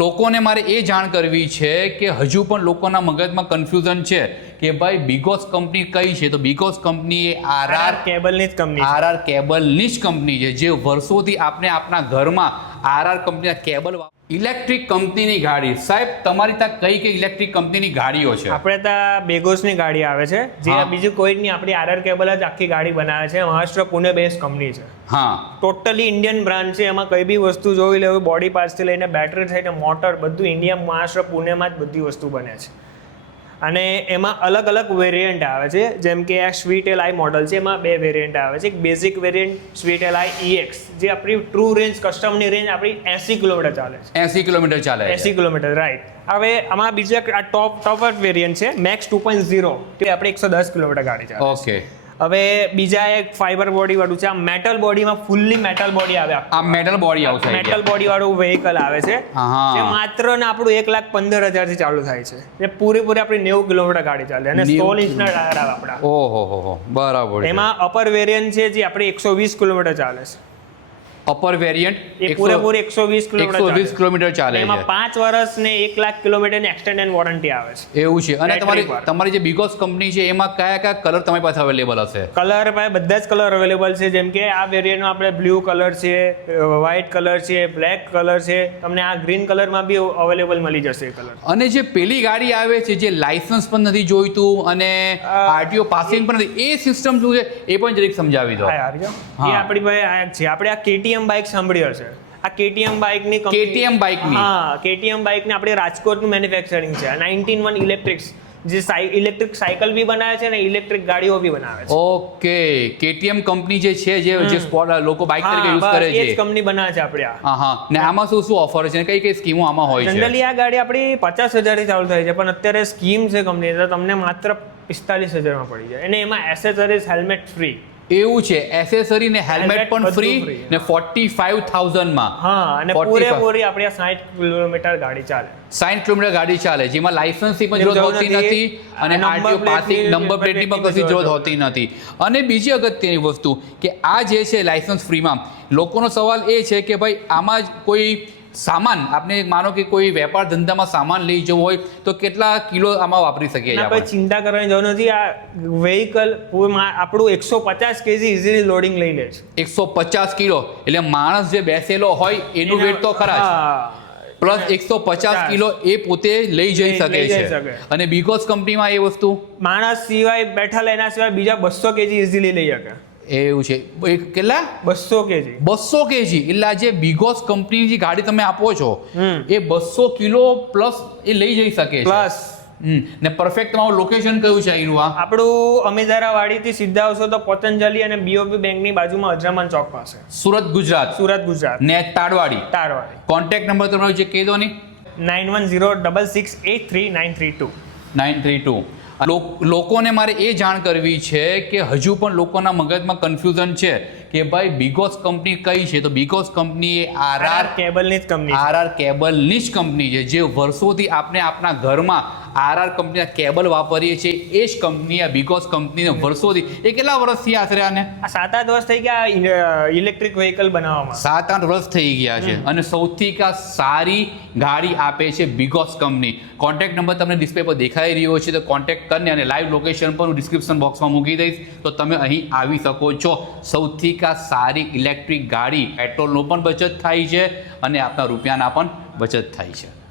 લોકોને મારે એ જાણ કરવી છે કે હજુ પણ લોકોના મગજમાં કન્ફ્યુઝન છે કે ભાઈ બિગોસ કંપની કઈ છે. તો બિગોસ કંપની એ આરઆર કેબલની જ કંપની આરઆર કેબલની જ કંપની છે, જે વર્ષોથી આપણે આપણા ઘરમાં આરઆર કંપનીના કેબલ ઇલેક્ટ્રિક કંપનીની ગાડી. સાહેબ, તમારી ત્યાં કઈ કઈ ઇલેક્ટ્રિક કંપનીની ગાડીઓ છે? આપણે ત્યાં બેગોસની ગાડી આવે છે, જે બીજું કોઈ જ નહીં, આપણી આરઆર કેબલ જ આખી ગાડી બનાવે છે. મહારાષ્ટ્ર પુણે બેઝ કંપની છે. હા, ટોટલી ઇન્ડિયન બ્રાન્ડ છે. એમાં કઈ બી વસ્તુ જોઈ લેવું, બોડી પાર્ટ્સથી લઈને બેટરી થઈને મોટર, બધું ઇન્ડિયા, મહારાષ્ટ્ર પુણેમાં જ બધી વસ્તુ બને છે. અને એમાં અલગ અલગ વેરિયન્ટ આવે છે. જેમ કે આ સ્વીટ એલ આઈ મોડલ છે, એમાં બે વેરિયન્ટ આવે છે. એક basic variant sweet L I EX, જે આપણી ટ્રુ રેન્જ, કસ્ટમની રેન્જ આપણી 80 કિલોમીટર ચાલે છે. 80 કિલોમીટર ચાલે છે. 80 કિલોમીટર, રાઈટ. હવે આમાં બીજા આ ટોપ વેરિયન્ટ છે મેક્સ 2.0, તે આપણે 110 કિલોમીટર ગાડી ચાલે. ઓકે. હવે બીજા એક ફાઈબર બોડી વાળું છે. આ મેટલ બોડીમાં ફૂલ્લી મેટલ બોડી આવે. આ મેટલ બોડી આવશે. મેટલ બોડી વાળું વેહિકલ આવે છે, જે માત્ર ને આપણું 1,15,000 થી ચાલુ થાય છે. એ પૂરેપૂરી આપણી 90 કિલોમીટર ગાડી ચાલે અને 16 ઇંચના ટાયર આવે આપણા. ઓહો, બરાબર. એમાં અપર વેરિયન્ટ છે, જે આપણે 120 કિલોમીટર ચાલે છે. અપર વેરિયન્ટ એ પૂરેપૂરી 120 કિલોમીટર ચાલે છે. એમાં 5 વર્ષ ને 1 લાખ કિલોમીટરની એક્સટેન્ડેડ વોરંટી આવે છે. એવું છે. અને તમારી જે બિગોસ કંપની છે, એમાં કયા કયા કલર તમારી પાસે અવેલેબલ હશે? કલર ભાઈ બધા જ કલર અવેલેબલ છે. જેમ કે આ વેરિયન્ટમાં આપણે બ્લુ કલર છે, વ્હાઇટ કલર છે, બ્લેક કલર છે. તમને આ ગ્રીન કલરમાં બી અવેલેબલ મળી જશે કલર. અને જે પેલી ગાડી આવે છે, જે લાયસન્સ પણ નથી જોઈતું અને આરટીઓ પાસિંગ પણ નથી, એ સિસ્ટમ શું છે એ પણ જરીક સમજાવી દો. એ આપણી ભાઈ છે. આપણે આ KTM બાઇક સાંભળી હશે. આ KTM બાઇકની KTM બાઇકને આપણે રાજકોટનું મેન્યુફેક્ચરિંગ છે. 19-1 ઇલેક્ટ્રિક્સ, જે ઇલેક્ટ્રિક સાયકલ બી બનાવે છે અને ઇલેક્ટ્રિક ગાડીઓ બી બનાવે છે. ઓકે. KTM કંપની જે છે, જે સ્પોર્ટ લોકો બાઇક તરીકે યુઝ કરે છે, એ જ કંપની બનાવે છે આપણે આ. હા. ને આમાં શું શું ઓફર છે, કઈ કઈ સ્કીમો આમાં હોય છે? જનરલી આ ગાડી આપણી 50,000 થી ચાલુ થાય છે, પણ અત્યારે સ્કીમ છે કંપની, તો તમને માત્ર 45,000 માં પડી જાય. અને એમાં એસેસરીઝ, હેલ્મેટ ફ્રી. એવું છે. એસેસરી ને હેલ્મેટ પણ ફ્રી ને 45,000 માં. હા. અને પૂરેપૂરી આપણે 60 કિલોમીટર ગાડી ચાલે. 60 કિલોમીટર ગાડી ચાલે, જેમાં લાયસન્સની પણ જરૂર હોતી નથી અને આરટીઓ પાસિંગ, નંબર પ્લેટની પણ કશી જરૂર હોતી નથી. અને બીજી અગત્યની વસ્તુ કે આ જે છે લાયસન્સ ફ્રીમાં, લોકોનો સવાલ એ છે કે ભાઈ આમાં જ કોઈ સામાન, આપણે માનો કે કોઈ વેપાર ધંધામાં સામાન લઈ જવો હોય તો કેટલા કિલો આમાં વાપરી શકીએ? કોઈ ચિંતા કરવાની જરૂર નથી. આ વેહિકલ આપણું 150 kg ઇઝીલી લોડિંગ લઈ લે છે. 150 કિલો એટલે માણસ જે બેસેલો હોય એનું વેટ તો ખરા જ, પ્લસ 150 કિલો એ પોતે લઈ જઈ શકે છે. અને બિગોસ કંપનીમાં એ વસ્તુ માણસ સિવાય બેઠા એના સિવાય બીજા 200 kg ઇઝીલી લઈ શકે. એવું છે. કેટલા? 200 kg. 200 kg એટલે આ જે બિગોસ કંપનીની જે ગાડી તમે આપો છો એ 200 કિલો પ્લસ એ લઈ જઈ શકે છે. પ્લસ ને પરફેક્ટ તમારું લોકેશન કયું છે અહીંનું? આપણું અમીદારા વાડીથી સીધા આવશો તો પતંજલિ અને BOB બેંકની બાજુમાં અજરામાન ચોક પાસે, સુરત, ગુજરાત. ને તાડવાડી. કોન્ટેક્ટ નંબર તમારો જે કહી દો ને. 9106683932. 932. લોકોને મારે એ જાણ કરવી છે કે હજુ પણ લોકોના મગજમાં કન્ફ્યુઝન છે કે ભાઈ બિગોસ કંપની કઈ છે. તો બિગોસ કંપની એ આરઆર કેબલની જ કંપની, આરઆર કેબલની જ કંપની છે, જે વર્ષોથી આપણે આપણા ઘરમાં આરઆર કંપનીના કેબલ વાપરીએ છીએ. એ જ કંપની, આ બિગોસ કંપનીને વર્ષોથી, એ કેટલા વર્ષથી આશરે આને? 7-8 વર્ષ થઈ ગયા ઇલેક્ટ્રિક વેહિકલ બનાવવામાં. 7-8 વર્ષ થઈ ગયા છે. અને સૌથી સારી ગાડી આપે છે બિગોસ કંપની. કોન્ટેક્ટ નંબર તમને ડિસ્પ્લે પર દેખાઈ રહ્યો છે, તો કોન્ટેક્ટ કરીને અને લાઈવ લોકેશન પણ હું ડિસ્ક્રિપ્શન બોક્સમાં મૂકી દઈશ, તો તમે અહીં આવી શકો છો. સૌથી સારી ઇલેક્ટ્રિક ગાડી, પેટ્રોલનો પણ બચત થાય છે અને આપણા રૂપિયાના પણ બચત થાય છે.